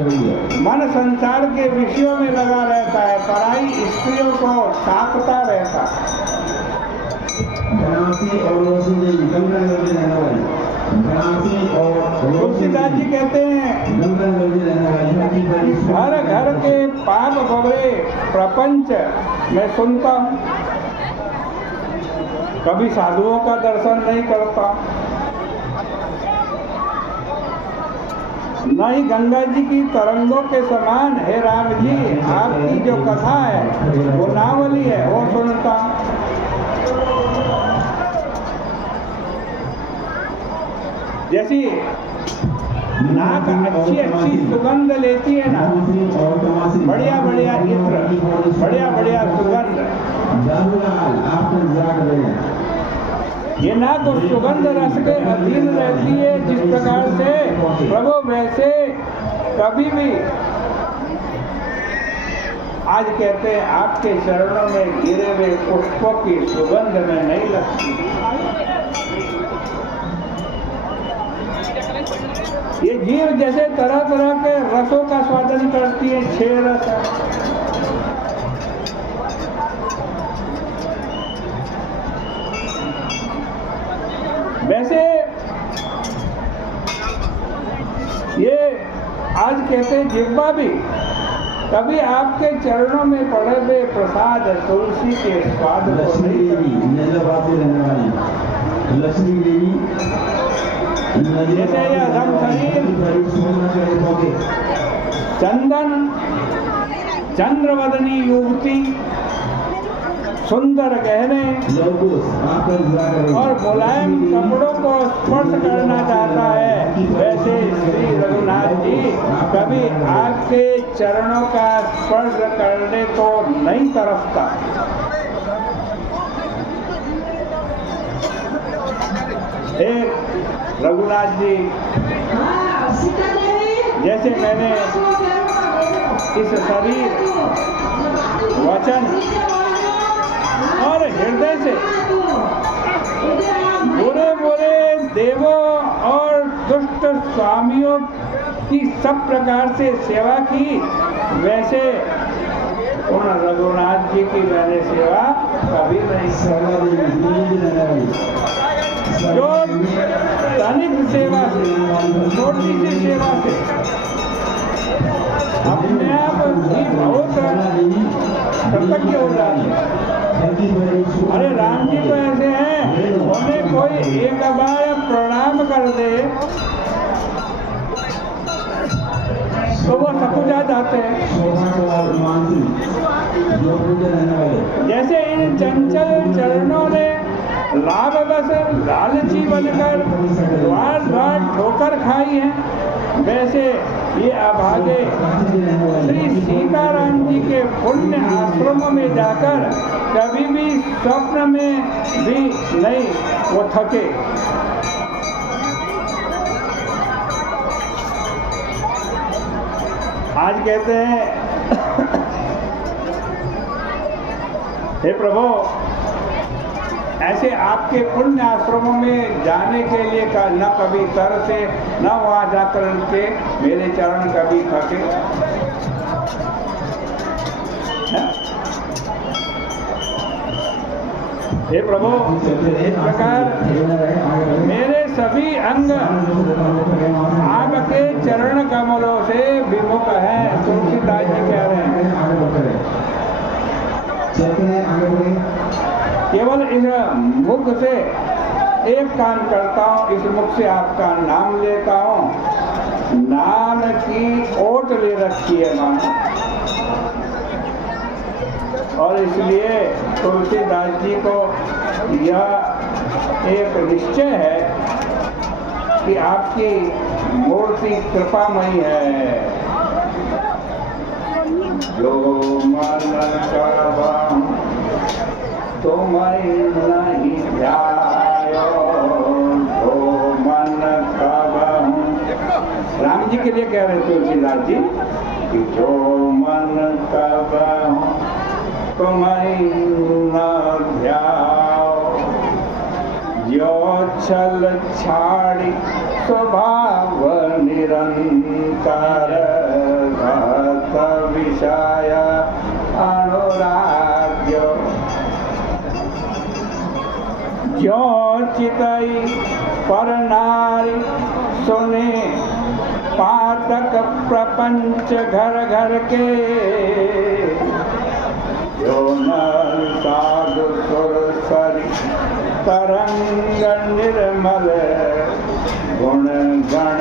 मन संसार के विषयों में लगा रहता है, पराई स्त्रियों को ताकता रहता है। तुलसीदास जी कहते हैं घर घर के पाप भरे प्रपंच मैं सुनता हूँ, कभी साधुओं का दर्शन नहीं करता, न ही गंगा जी की तरंगों के समान है राम जी आपकी जो कथा है वो नावली है वो सुनता। जैसी नाक अच्छी अच्छी सुगंध लेती है ना, बढ़िया बढ़िया इत्र, बढ़िया बढ़िया सुगंध, ये ना तो सुगंध रस के अधीन रहती है जिस प्रकार से प्रभु, वैसे कभी भी आज कहते हैं आपके चरणों में गिरे हुए पुष्पों की सुगंध में नहीं लगती। ये जीव जैसे तरह तरह के रसों का स्वादन करती है, 6 रस है। वैसे ये आज कहते हैं जिह्वा भी कभी आपके चरणों में पड़े हुए प्रसाद तुलसी के स्वाद को नहीं लक्ष्मी देवी, जैसे यह धम शरीर चंदन चंद्रवदनी युवती सुंदर गहने और मुलायम कपड़ों को स्पर्श करना चाहता है, वैसे श्री रघुनाथ जी कभी आपके चरणों का स्पर्श करने को नहीं तरसता। एक रघुनाथ जी जैसे मैंने इस शरीर वचन और हृदय से बुरे बुरे देवों और दुष्ट स्वामियों की सब प्रकार से सेवा की, वैसे उन रघुनाथ जी की मैंने सेवा कभी नहीं जो तनिक सेवा से, छोटी सी सेवा से अपने आप ही बहुत कृतज्ञ हो जाते हैं। अरे राम जी तो ऐसे हैं, उन्हें कोई एक बार प्रणाम कर दे तो वो सकुचा जाते हैं। जैसे इन चंचल चरणों ने लाभ बस लालची बनकर द्वार द्वार ठोकर खाई है, वैसे ये अभागे श्री सीताराम जी के पुण्य आश्रम में जाकर कभी भी स्वप्न में भी नहीं वो थके। आज कहते हैं हे प्रभु, ऐसे आपके पुण्य आश्रमों में जाने के लिए न कभी तरसे, न वहाँ जाकर के मेरे चरण कभी थके। हे प्रभु, इस प्रकार मेरे सभी अंग आपके चरण कमलों से विमुख है। तुलसीदास जी कह रहे हैं केवल इस मुख से एक काम करता हूँ, इस मुख से आपका नाम लेता हूँ, नाम की ओट ले रखी है मां, और इसलिए तुलसीदास जी को यह एक निश्चय है कि आपकी मूर्ति कृपामयी है। जो मन करवाऊं तुम्हें नहीं ध्यायो, जो मन करवाऊं। राम जी के लिए कह रहे तुलसीदास जी कि जो मन करवाऊं तुम्हें न ध्याओ, जो छल छाड़ी स्वभाव निरंतर तई पर नारी सुने पातक प्रपंच घर घर के जो नर साधु सुर सरी तरंग निर्मल गुण गण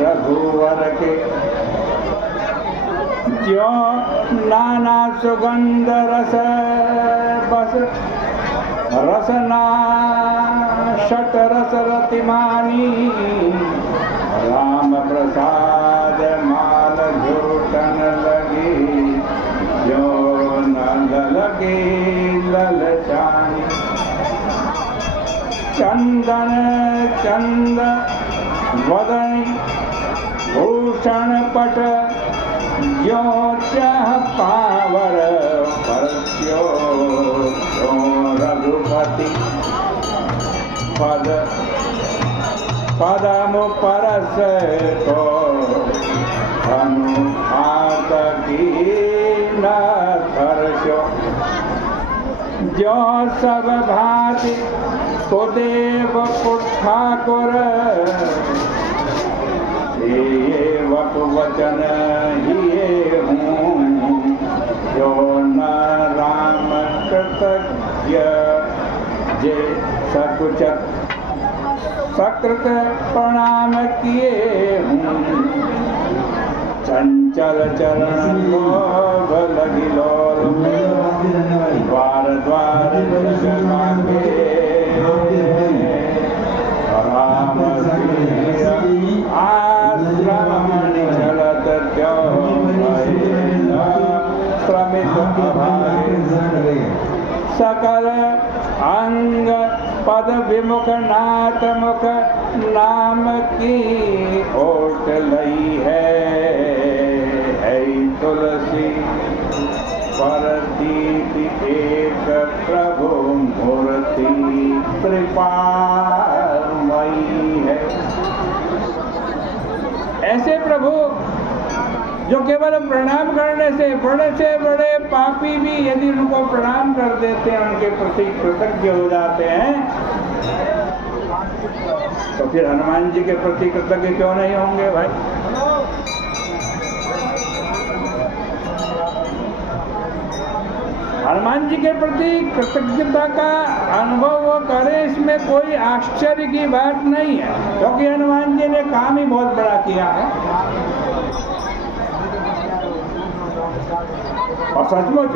रघुवर के जो नाना सुगंध रस बस रसना शत रस रतिमानी राम प्रसाद माल झूठन लगी जो नंद लगी ललचानी चंदन चंद वदन भूषण पट जो चाह पावर परस्यो जो रघुपति पद पदम परस को अनुहात की न हर्षो जो सब भांति तो देव ठाकुर ये वचन ही हूँ जो न राम कृतज्ञ जे सकुच सकृत प्रणाम किए हूँ चंचल चरण लोभ लगी लोल द्वार द्वार मांगे राम आश्रमण चलत श्रमित सकल अंग पद विमुख नाथ मुख नाम की ओट लई है तुलसी पर दीप एक प्रभु मूर्ति कृपामयी है। ऐसे प्रभु जो केवल प्रणाम करने से बड़े पापी भी यदि उनको प्रणाम कर देते हैं, उनके प्रति कृतज्ञ हो जाते हैं, तो फिर हनुमान जी के प्रति कृतज्ञ क्यों नहीं होंगे भाई। हनुमान जी के प्रति कृतज्ञता का अनुभव वो करे, इसमें कोई आश्चर्य की बात नहीं है, क्योंकि हनुमान जी ने काम ही बहुत बड़ा किया है। और सचमुच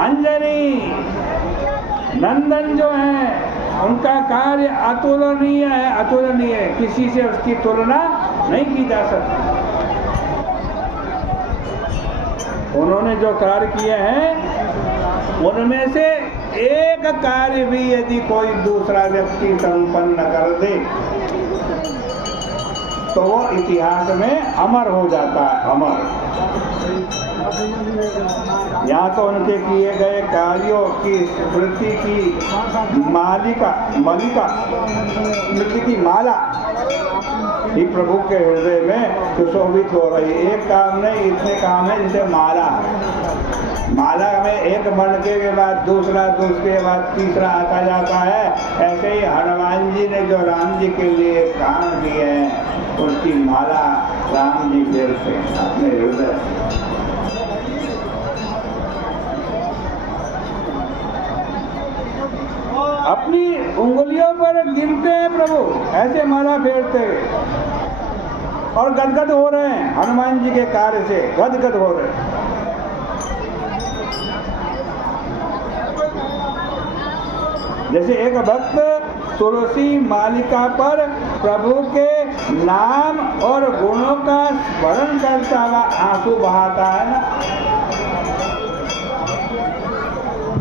अंजनी नंदन जो है उनका कार्य अतुलनीय है, किसी से उसकी तुलना नहीं की जा सकती। उन्होंने जो कार्य किए हैं उनमें से एक कार्य भी यदि कोई दूसरा व्यक्ति संपन्न कर दे तो वो इतिहास में अमर हो जाता है, अमर। यहाँ तो उनके किए गए कार्यों की स्मृति की मलिका स्मृति की माला ही प्रभु के हृदय में सुशोभित हो रही है। एक काम नहीं, इतने काम है जिसे माला है। माला में एक मणके के बाद दूसरा, दूसरे के बाद तीसरा आता जाता है। ऐसे ही हनुमान जी ने जो राम जी के लिए काम किए हैं उसकी माला राम जी फेरते हैं अपने हृदय। अपनी उंगलियों पर गिनते हैं प्रभु, ऐसे माला फेरते और गदगद हो रहे हैं, हनुमान जी के कार्य से गदगद हो रहे हैं। जैसे एक भक्त तुलसी मालिका पर प्रभु के नाम और गुणों का स्मरण करता हुआ आंसू बहाता है ना,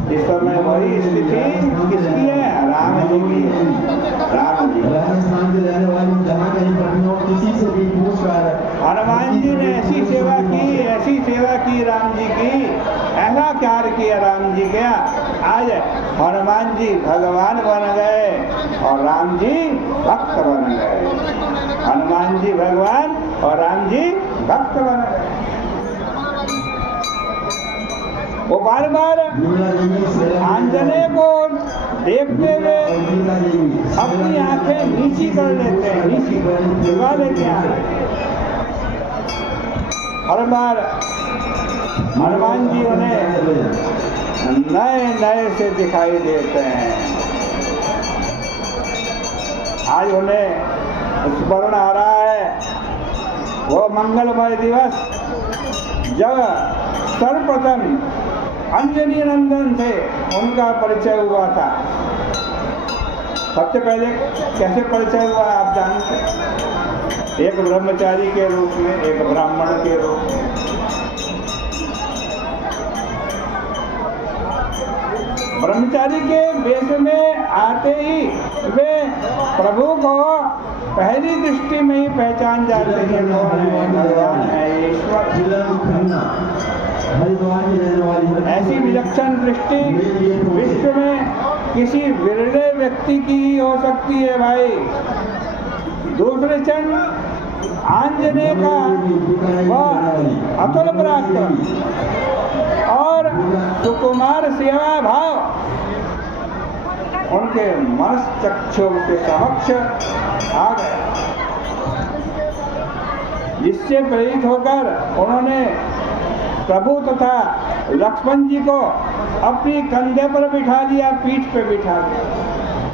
इस समय वही स्थिति किसकी है? राम जी की। राम जी राजस्थान के रहने वाले जहाँ कहीं पटना किसी से भी पूछकर हनुमान जी ने ऐसी सेवा की राम जी की, ऐसा कार्य किया राम जी का। आज हनुमान जी भगवान बन गए और राम जी भक्त बन गए। हनुमान जी भगवान और राम जी भक्त बन गए। वो बार बार आंजनेय को देखते हुए अपनी आंखें नीची कर लेते हैं, नीची झुका लेते हैं। हर बार हनुमान जी उन्हें नए नए से दिखाई देते हैं। आज उन्हें स्मरण आ रहा है वो मंगलमय दिवस जब सर्वप्रथम अंजनी नंदन से उनका परिचय हुआ था। सबसे पहले कैसे परिचय हुआ आप जानते हैं? एक ब्रह्मचारी के रूप में, एक ब्राह्मण के रूप में। ब्रह्मचारी के वेश में आते ही वे प्रभु को पहली दृष्टि में ही पहचान जाते हैं, भगवान है, ईश्वर। ऐसी विलक्षण दृष्टि विश्व में किसी विरले व्यक्ति की ही हो सकती है भाई। दूसरे क्षण आंजनेय का वह अतुल पराक्रम और सुकुमार सेवा भाव उनके मनस चक्षु के समक्ष आ गए, जिससे प्रेरित होकर उन्होंने प्रभु तथा लक्ष्मण जी को अपनी कंधे पर बिठा लिया, पीठ पे बिठा लिया।